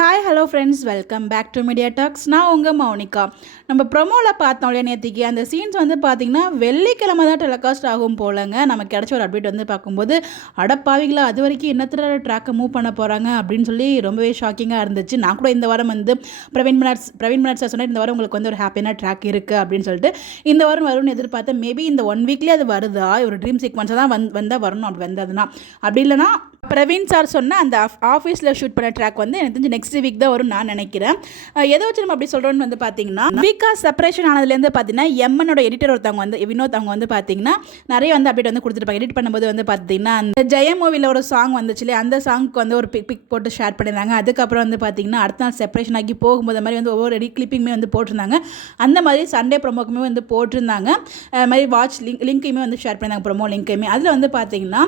Hi hello friends, welcome back to media talks. நான் உங்கள் மௌனிகா. நம்ம ப்ரொமோவில் பார்த்தோம் இல்லையா நேற்றுக்கு, அந்த சீன்ஸ் வந்து பார்த்திங்கன்னா வெள்ளிக்கிழமை தான் டெலிகாஸ்ட் ஆகும் போலங்க. நமக்கு கிடச்ச ஒரு அப்டேட் வந்து பார்க்கும்போது, அடப்பாவிகளா அது வரைக்கும் என்னத்துல ட்ராக்கை மூவ் பண்ண போகிறாங்க அப்படின்னு சொல்லி ரொம்பவே ஷாக்கிங்காக இருந்துச்சு. நான் கூட இந்த வாரம் வந்து பிரவீன் மினாட் சார் சொன்னால் இந்த வாரம் உங்களுக்கு வந்து ஒரு ஹாப்பியான ட்ராக் இருக்குது அப்படின்னு சொல்லிட்டு இந்த வாரம் வரும்னு எதிர்பார்த்தேன். மேபி இந்த 1 வீக்லேயே அது வருதா, ஒரு ட்ரீம் சீக்வன்ஸாக தான் வந்தால் வரணும். அப்படி வந்ததுன்னா, அப்படி இல்லைனா பிரவீன் சார் சொன்ன அந்த ஆஃபீஸில் ஷூட் பண்ண ட்ராக் வந்து எனக்கு தெரிஞ்சு நெக்ஸ்ட் வீக் தான் வரும்னு நான் நினைக்கிறேன். எதை வச்சு நம்ம அப்படி சொல்கிறோன்னு வந்து பார்த்தீங்கன்னா, வீக்காக செப்பரேஷன் ஆனதுலேருந்து பார்த்தீங்கன்னா எம்மனோட எடிட்டர் ஒருத்தவங்க வந்து வினோத், அவங்க வந்து பார்த்தீங்கன்னா நிறைய வந்து அப்டேட் வந்து கொடுத்துருப்பாங்க. எடிட் பண்ணும்போது வந்து பார்த்தீங்கன்னா அந்த ஜெயம் மூவியில் ஒரு சாங் வந்துச்சு இல்லையா, அந்த சாங்க்கு வந்து ஒரு பிக் போட்டு ஷேர் பண்ணியிருந்தாங்க. அதுக்கப்புறம் வந்து பார்த்தீங்கன்னா அடுத்த நாள் செப்பரேஷன் ஆகி போகும்போது மாதிரி வந்து ஒவ்வொரு கிளிப்பிங்குமே வந்து போட்டிருந்தாங்க. அந்த மாதிரி சண்டே ப்ரொமோக்குமே வந்து போட்டிருந்தாங்க. மாதிரி வாட்ச் லிங்க்கையுமே வந்து ஷேர் பண்ணியிருந்தாங்க, ப்ரொமோ லிங்க்கையுமே. அதில் வந்து பார்த்தீங்கன்னா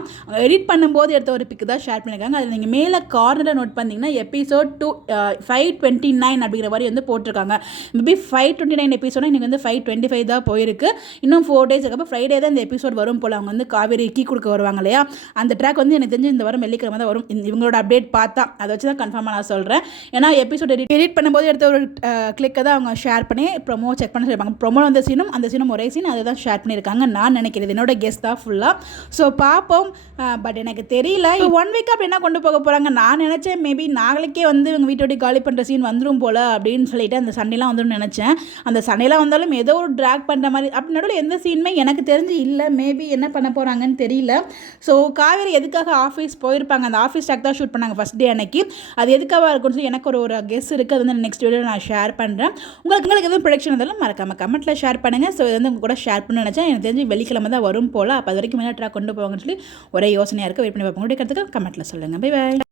எடிட் பண்ணும்போது எடுத்த ஒரு பிக் தான் ஷேர் பண்ணியிருக்காங்க. அதில் நீங்கள் மேலே கார்னரில் நோட் பண்ணிங்கன்னா எபிசோட் 529 அப்படிங்கிற மாதிரி வந்து போட்டிருக்காங்க. மேபி 529 எபிசோட இன்றைக்கி வந்து 525 தான் போயிருக்கு. இன்னும் 4 days அப்புறம் ஃப்ரைடே தான் இந்த எபிசோட் வரும் போல். அவங்க வந்து காவேரி கீ கொடுக்க வருவாங்க இல்லையா, அந்த ட்ராக் வந்து எனக்கு தெரிஞ்சு இந்த வாரம் வெள்ளிக்கிழமை தான் வரும். இவங்களோட அப்டேட் பார்த்தா அதை வச்சு தான் கன்ஃபார்மாக நான் சொல்கிறேன். ஏன்னா எபிசோட் எடிட் பண்ணும்போது எடுத்த ஒரு கிளிக்கை தான் அவங்க ஷேர் பண்ணி ப்ரொமோ செக் பண்ண சொல்லியிருப்பாங்க. ப்ரொமோ வந்த சீனும் அந்த சீனும் ஒரே சீன், அதை தான் ஷேர் பண்ணியிருக்காங்க நான் நினைக்கிறது. என்னோட கெஸ் தான் ஃபுல்லாக. ஸோ பார்ப்போம். பட் எனக்கு தெரியல 1 வீக் அப்படி என்ன கொண்டு போக போகிறாங்க. நான் நினச்சேன் மேபி நாளைக்கே வந்து இவங்க வீட்டோட காலி பண்ணுற சீன் வந்துடும் போல் அப்படின்னு சொல்லிட்டு அந்த சண்டைலாம் வந்துடும் நினச்சேன். அந்த சண்டைலாம் வந்தாலும் ஏதோ ஒரு ட்ராக் பண்ணுற மாதிரி அப்படி நடுவில் எந்த சீனுமே எனக்கு தெரிஞ்சு இல்லை. மேபி என்ன பண்ண போகிறாங்கன்னு தெரியல. ஸோ காவேரி எதுக்காக ஆஃபீஸ் போயிருப்பாங்க, அந்த ஆஃபீஸ் ட்ராக் தான் ஷூட் பண்ணாங்க ஃபஸ்ட் டே அன்னைக்கு. அது எதுக்காக இருக்குன்னு சொல்லி எனக்கு ஒரு கெஸ் இருக்குது. அது வந்து நெக்ஸ்ட் வீடியோ நான் ஷேர் பண்ணுறேன். உங்களுக்கு எதுவும் ப்ரொடக்ஷன் இருந்தாலும் மறக்காம கமெண்ட்டில் ஷேர் பண்ணுங்கள். ஸோ இது வந்து உங்க கூட ஷேர் பண்ண நினச்சேன். எனக்கு தெரிஞ்சு வெள்ளிக்கிழமை தான் வரும் போல். அப்போ அது வரைக்கும் என்ன ட்ராக் கொண்டு போவாங்கன்னு சொல்லி ஒரே யோசனையாக இருக்குது. வெயிட் பண்ணி பார்ப்போம். உங்களுடைய கருத்துக்கள் கமெண்ட்டில் சொல்லுங்கள். Bye bye.